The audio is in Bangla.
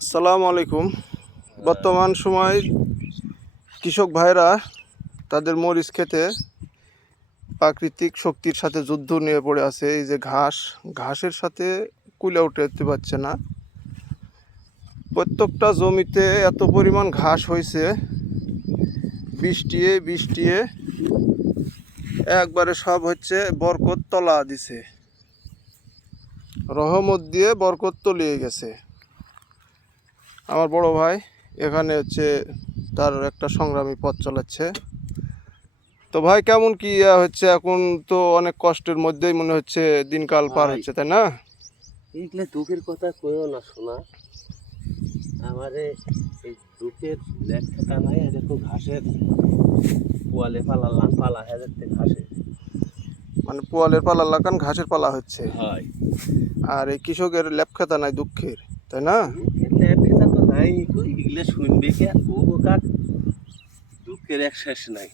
আসসালামু আলাইকুম। বর্তমান সময় কৃষক ভাইরা তাদের মরিচ খেতে প্রাকৃতিক শক্তির সাথে যুদ্ধ নিয়ে পড়ে আছে। এই যে ঘাস, ঘাসের সাথে কুলে উঠতে পারছে না। প্রত্যেকটা জমিতে এত পরিমাণ ঘাস হয়েছে। বৃষ্টিয়ে বৃষ্টিয়ে একবারে সব হচ্ছে বরকত তলা দিছে। রহমত দিয়ে বরকত তলিয়ে গেছে। আমার বড় ভাই এখানে হচ্ছে তার একটা সংগ্রামী পথ চালাচ্ছে তো ভাই কেমন কি হচ্ছে এখন তো অনেক কষ্টের মধ্যেই মনে হচ্ছে দিনকাল পার। হচ্ছে তাই না? এইগুলো দুঃখের কথা কইও না শোনা। আমারে এই দুঃখের লেখাটা নাই আর একটু ঘাসের পোয়ালে পালালাম পালা হাজার ঘাসে মানে পোয়ালের পালা লাগান ঘাসের পালা হচ্ছে। হয়। আর এই কৃষকের লেপখাতা নাই দুঃখের তাই না? কই এগুলো শুনবে কি? কাক দুঃখের এক শেষ নাই।